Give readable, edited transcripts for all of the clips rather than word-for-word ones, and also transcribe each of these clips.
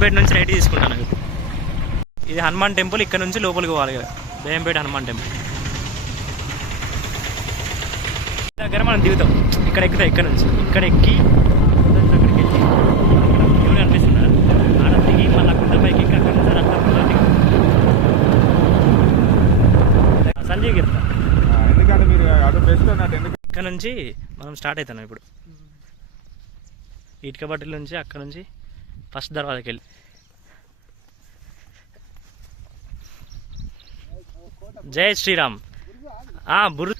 బేగంపేట నుంచి రైట్ తీసుకుంటాను. ఇది హనుమాన్ టెంపుల్. ఇక్కడ నుంచి లోపలికి పోవాలి కదా, బేగంపేట హనుమాన్ టెంపుల్ దగ్గర మనం దిగుతాం. ఇక్కడ ఎక్కుతాం, ఇక్కడ నుంచి ఇక్కడ ఎక్కి అక్కడికి వెళ్ళి ఎవరు అనిపిస్తున్నారు ఆడ దిగి మళ్ళీ కుండ పైకి ఎక్కి అక్కడ నుంచి రత్నపురంలో దిగి సంజయ్ చెప్తా. ఎందుకంటే మీరు అది బెస్ట్ అన్నట్టు. ఇక్కడ నుంచి మనం స్టార్ట్ అవుతున్నాం ఇప్పుడు. ఇటుక బట్టల నుంచి అక్కడ నుంచి ఫస్ట్ దర్వాజకి వెళ్ళి జై శ్రీరామ్. బురు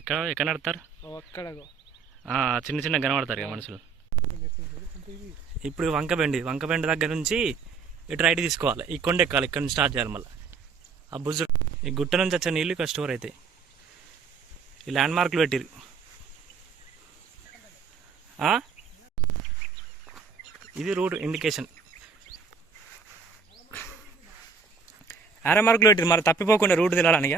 ఎక్కడ ఎక్కడ నడతారు, చిన్న చిన్న కనబడతారు కదా మనుషులు. ఇప్పుడు వంకబెండి దగ్గర నుంచి ఇటు రైట్ తీసుకోవాలి. ఈ కొండ ఎక్కాలి, ఇక్కడ నుంచి స్టార్ట్ చేయాలి. మళ్ళీ ఆ బుజ్జు ఈ గుట్ట నుంచి వచ్చే నీళ్ళు ఇక్కడ స్టోర్ అవుతాయి. ఈ ల్యాండ్ మార్కులు పెట్టిరు. ఇది రూట్ ఇండికేషన్. ఆరో మార్కులు పెట్టిరు మరి తప్పిపోకుండా రూట్ తిరగడానిక.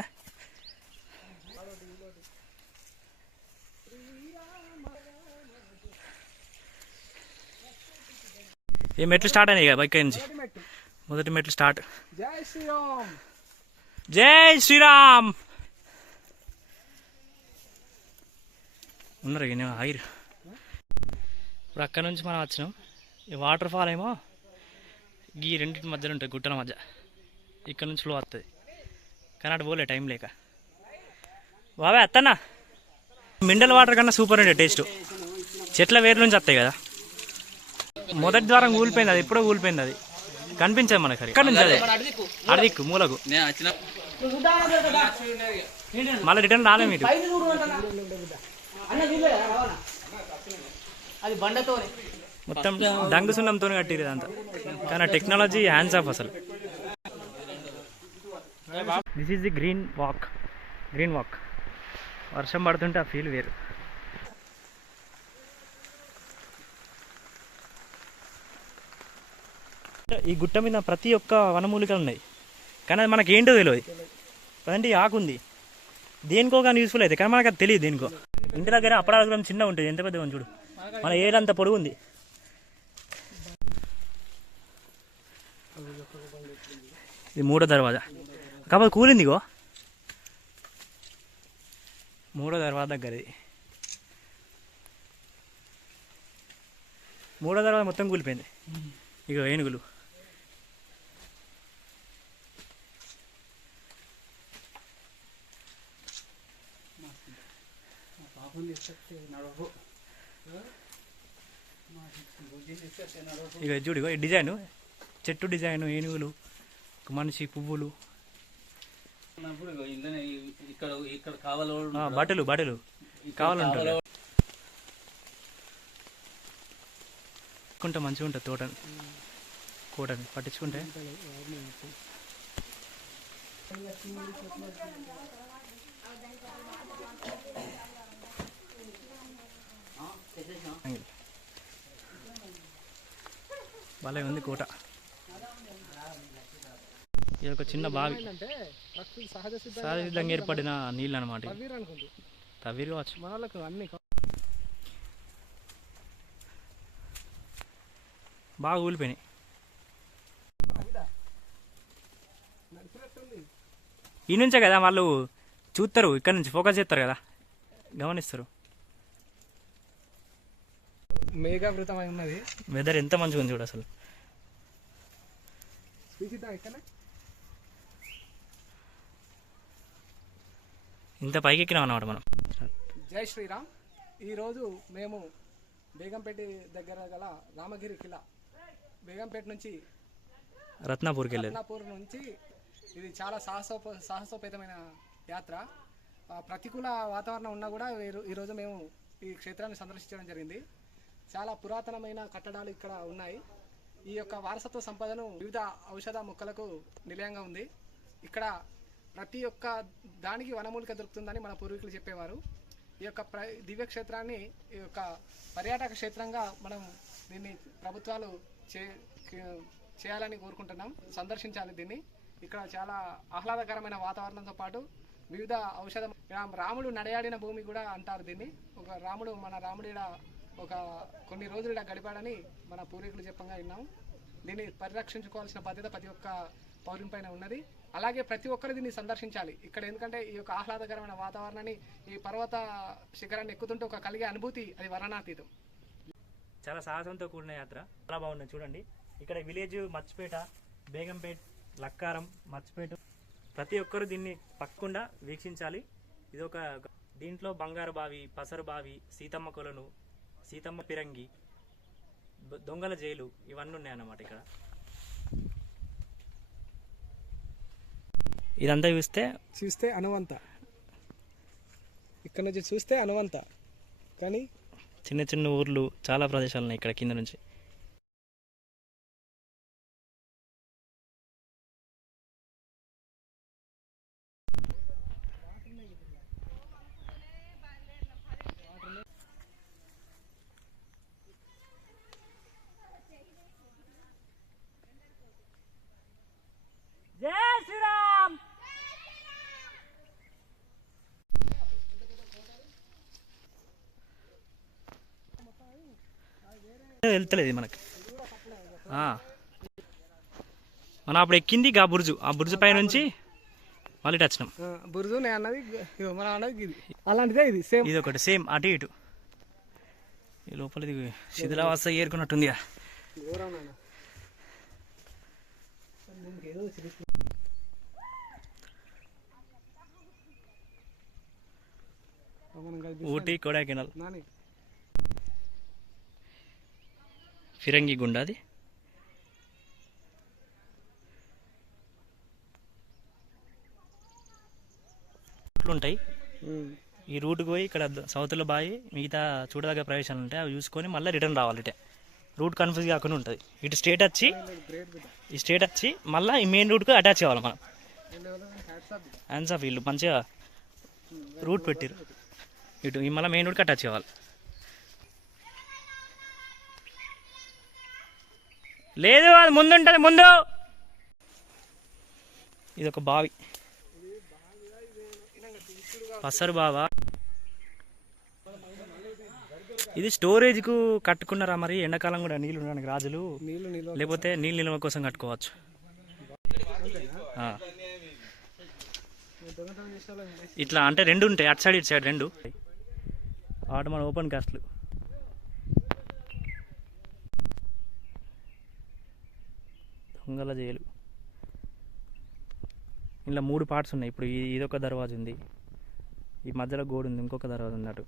ఈ మెట్లు స్టార్ట్ అయినాయి కదా బైక్ నుంచి. మొదటి మెట్లు స్టార్ట్. జై శ్రీరామ్, జై శ్రీరామ్. ఉన్నారు ఈయన ఆగిరు. ఇప్పుడు అక్కడ నుంచి మనం వచ్చినాం. ఈ వాటర్ ఫాల్ ఏమో ఈ రెండింటి మధ్యలో ఉంటుంది, గుట్టల మధ్య. ఇక్కడ నుంచి ఫ్లో వస్తుంది కానీ అటు పోలే టైం లేక. బాబాయ్ అత్తన్నా, మినరల్ వాటర్ కన్నా సూపర్ ఉండే టేస్ట్. చెట్ల వేరు నుంచి వస్తాయి కదా. మొదటి ద్వారం కూలిపోయింది, అది ఎప్పుడో కూలిపోయింది. అది కనిపించదు మనకు. ఇక్కడ నుంచి అదే అడిదిక్కు మూలకు మళ్ళీ రిటర్న్ రాలే మీరు. మొత్తం డంగు సున్నంతో కట్టిరు అంతా. కానీ టెక్నాలజీ హ్యాండ్స్ ఆఫ్ అసలు. This is the green walk. వర్షం పడుతుంటే ఆ ఫీల్ వేరు. ఈ గుట్ట మీద ప్రతి ఒక్క వనమూలికలు ఉన్నాయి కానీ అది మనకి ఏంటో తెలియదు. ప్రజెంట్ ఆకుంది దేనికో కానీ యూస్ఫుల్ అయితే, కానీ మనకు అది తెలియదు దేనికో. ఇంటి దగ్గర అప్పడాలు చిన్న ఉంటుంది, ఎంత పెద్ద చూడు. మన ఏడంత పొడుగు ఉంది. ఇది మూడో దర్వాజా కాబట్టి కూలింది. ఇగో మూడో దర్వాజా దగ్గర ఇది. మూడో దర్వాజా మొత్తం కూలిపోయింది. ఇగో ఏనుగులు. ఇక చూడు, ఇగో ఈ డిజైన్, చెట్టు డిజైన్, ఏనుగులు, ఒక మనిషి, పువ్వులు, బట్టలు కావాలంటారు. మంచిగా ఉంటుంది కోటని పట్టించుకుంటే. భలే ఉంది కోట. ఇది ఒక చిన్న బావి, సహజసిద్ధంగా ఏర్పడిన నీళ్ళు అనమాట. తవ్వీరు కావచ్చు. బాగా ఊలిపోయినాయి. ఈ నుంచే కదా వాళ్ళు చూస్తారు, ఇక్కడ నుంచి ఫోకస్ చేస్తారు కదా, గమనిస్తారు. మేఘావృతమై ఉన్నది. వెదర్ ఎంత మంచిగా ఉంది చూడు అసలు. ఇంత పైకి ఎక్కినాం అన్నమాట మనం. జై శ్రీరామ్. ఈరోజు మేము బేగంపేట దగ్గర గల రామగిరి కిలా, బేగంపేట నుంచి రత్నాపూర్ నుంచి ఇది చాలా సాహసోపేతమైన యాత్ర. ప్రతికూల వాతావరణం ఉన్నా కూడా ఈరోజు మేము ఈ క్షేత్రాన్ని సందర్శించడం జరిగింది. చాలా పురాతనమైన కట్టడాలు ఇక్కడ ఉన్నాయి. ఈ యొక్క వారసత్వ సంపదను వివిధ ఔషధ మొక్కలకు నిలయంగా ఉంది. ఇక్కడ ప్రతి ఒక్క దానికి వనమూలిక దొరుకుతుందని మన పూర్వీకులు చెప్పేవారు. ఈ యొక్క దివ్య క్షేత్రాన్ని ఈ యొక్క పర్యాటక క్షేత్రంగా మనం దీన్ని ప్రభుత్వాలు చేయాలని కోరుకుంటున్నాం. సందర్శించాలి దీన్ని. ఇక్కడ చాలా ఆహ్లాదకరమైన వాతావరణంతో పాటు వివిధ ఔషధ రాముడు నడయాడిన భూమి కూడా అంటారు దీన్ని. మన రాముడు ఒక కొన్ని రోజులు ఇక్కడ గడిపాడని మన పూర్వీకులు చెప్పంగా విన్నాం. దీన్ని పరిరక్షించుకోవాల్సిన బాధ్యత ప్రతి ఒక్క పౌరుని పైన ఉన్నది. అలాగే ప్రతి ఒక్కరు దీన్ని సందర్శించాలి ఇక్కడ, ఎందుకంటే ఈ యొక్క ఆహ్లాదకరమైన వాతావరణాన్ని ఈ పర్వత శిఖరాన్ని ఎక్కుతుంటే ఒక కలిగే అనుభూతి అది వర్ణనాతీతం. చాలా సాహసంతో కూడిన యాత్ర, చాలా బాగుంది. చూడండి ఇక్కడ విలేజ్ మచ్చిపేట, బేగంపేట్, లక్కారం, మచ్చిపేట ప్రతి ఒక్కరు దీన్ని పక్కకుండా వీక్షించాలి. ఇది ఒక దీంట్లో బంగారు బావి, పసరు బావి, సీతమ్మ కొలను, సీతమ్మ పిరంగి, దొంగల జైలు ఇవన్నీ ఉన్నాయన్నమాట ఇక్కడ. ఇదంతా చూస్తే అనువంత, ఇక్కడ నుంచి చూస్తే అనువంత, కానీ చిన్న చిన్న ఊర్లు చాలా ప్రదేశాలు ఉన్నాయి ఇక్కడ కింద నుంచి. జై శ్రీరామ్. వెళ్తలేదు మనకి. మనం అప్పుడు ఎక్కింది ఆ బుర్జు పై నుంచి మళ్ళీ వచ్చినాం. బుర్జు అన్నది అలాంటిదే, ఇది సేమ్, ఇది ఒకటి సేమ్ అటు ఇటు. ఈ లోపల ఇది శిథిలావస్థ ఏరుకున్నట్టుంది. ఊటీ, కొడైకెనాల్, ఫిరంగి గుండ అది. ఉంటాయి ఈ రూట్కి పోయి ఇక్కడ సౌత్లో బాయి మిగతా చూడదగ్గ ప్రదేశాలు ఉంటాయి, అవి చూసుకొని మళ్ళీ రిటర్న్ రావాలి. ఇటే రూట్ కన్ఫ్యూజ్ కాకుండా ఉంటుంది. ఇటు స్ట్రేట్ వచ్చి మళ్ళీ ఈ మెయిన్ రూట్కి అటాచ్ కావాలి మనం. హ్యాండ్స్ ఆఫ్ వీళ్ళు మంచిగా రూట్ పెట్టారు. ఇటు మళ్ళీ మెయిన్ రూట్కి అటాచ్ కావాలి. లేదు అది ముందు ఉంటుంది, ముందు. ఇది ఒక బావి, పసరు బావా. ఇది స్టోరేజ్కు కట్టుకున్నారా మరి? ఎండాకాలం కూడా నీళ్ళు ఉండడానికి రాజులు, లేకపోతే నీళ్ళు నిల్వ కోసం కట్టుకోవచ్చు. ఇట్లా అంటే రెండు ఉంటాయి, అటు సైడ్ ఇటు సైడ్ రెండు. వాటి మన ఓపెన్ కాస్ట్లు. దొంగల జైలు. ఇలా 3 పార్ట్స్ ఉన్నాయి. ఇప్పుడు ఇదొక దర్వాజా ఉంది, ఈ మధ్యలో గోడ ఉంది, ఇంకొక దర్వాజా ఉంది అటు.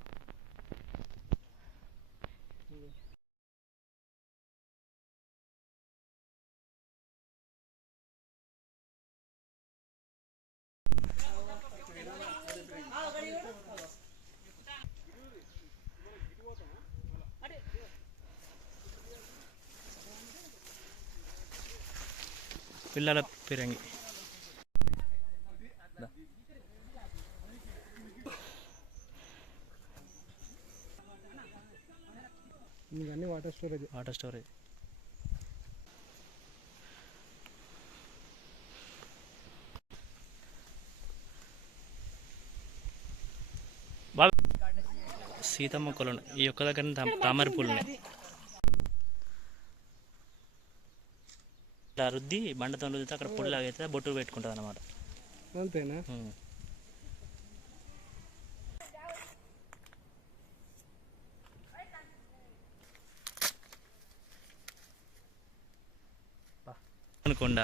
పిల్లల పిరంగి. ఇవన్నీ వాటర్ స్టోరేజ్. సీతమ్మ కొలను. ఈ ఒక్క దగ్గర తామర పూలు ఉన్నాయి. ఇట్లా రుద్ది బండతో రుద్దితే అక్కడ పొడిలాగా అయితే బొట్టు పెట్టుకుంటుంది అన్నమాట. అంతేనా? కొండ.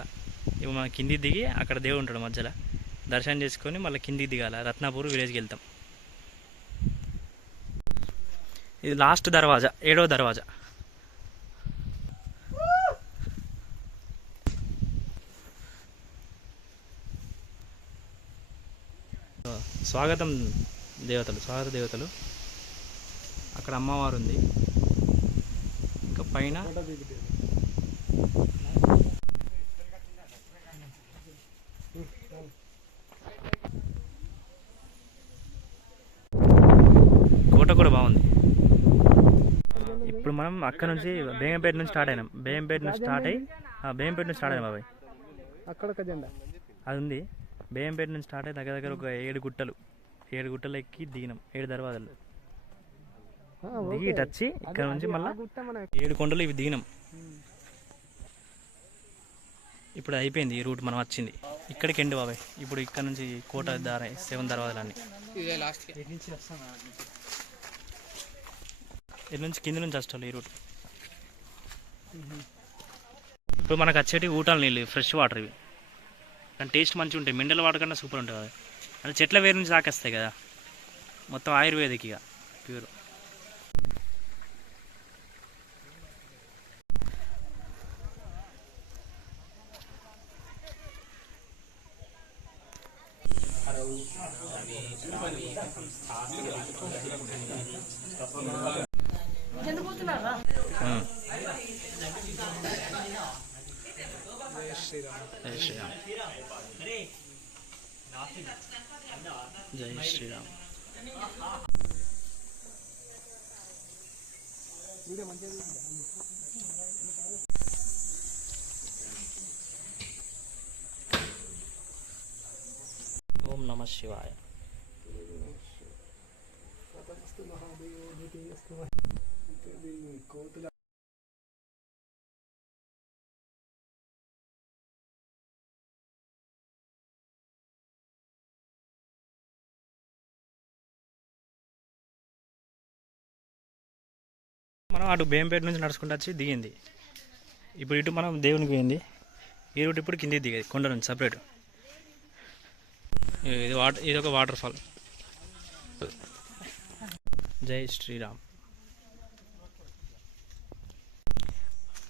ఇవి మనం కిందికి దిగి అక్కడ దేవుడు ఉంటాడు మధ్యలో, దర్శనం చేసుకొని మళ్ళీ కిందికి దిగాల. రత్నాపూర్ విలేజ్కి వెళ్తాం. ఇది లాస్ట్ దర్వాజా, 7వ దర్వాజా. స్వాగత దేవతలు. అక్కడ అమ్మవారు ఉంది. ఇంకా పైన కోట కూడా బాగుంది. ఇప్పుడు మనం అక్కడ నుంచి బేగంపేట నుంచి స్టార్ట్ అయినాం. బేగంపేట నుంచి స్టార్ట్ అయ్యి బాబాయ్ అక్కడ జెండా అది ఉంది. బేయంపేట నుంచి స్టార్ట్ అయ్యి దగ్గర దగ్గర ఒక 7 గుట్టలు ఎక్కి దిగినాం. 7 దర్వాజాలు దిగి టచ్చి ఇక్కడ నుంచి మళ్ళీ 7 కొండలు ఇవి దిగినాం. ఇప్పుడు అయిపోయింది ఈ రూట్, మనం వచ్చింది ఇక్కడికి ఎండు బాబాయ్. ఇప్పుడు ఇక్కడ నుంచి కోట దార 7 దర్వాజాలన్నీ ఇటు నుంచి కింద నుంచి వస్తాను ఈ రూట్. ఇప్పుడు మనకు వచ్చేటి ఊటాల నీళ్ళు, ఫ్రెష్ వాటర్ ఇవి. కానీ టేస్ట్ మంచిగా ఉంటాయి, మినరల్ వాటర్ కన్నా సూపర్ ఉంటుంది కదా. అంటే చెట్ల వేరు నుంచి తాకేస్తాయి కదా, మొత్తం ఆయుర్వేదిక్ ఇక ప్యూర్. జై శ్రీరామ్, జై శ్రీరామ్. ఓం నమ శివాయ. మనం అటు బేంపేట నుంచి నడుచుకుంటూ వచ్చి దిగింది. ఇప్పుడు ఇటు మనం దేవునికి పోయింది. ఈ రూట్ ఇప్పుడు కిందికి దిగేది కొండ నుంచి సపరేట్. ఇది ఒక వాటర్ ఫాల్. జై శ్రీరామ్.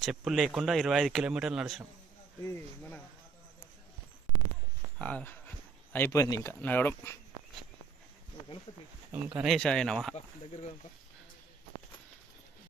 చెప్పులు లేకుండా 25 కిలోమీటర్లు నడిచాం. అయిపోయింది ఇంకా నడవడం. గణేశాయ నమః.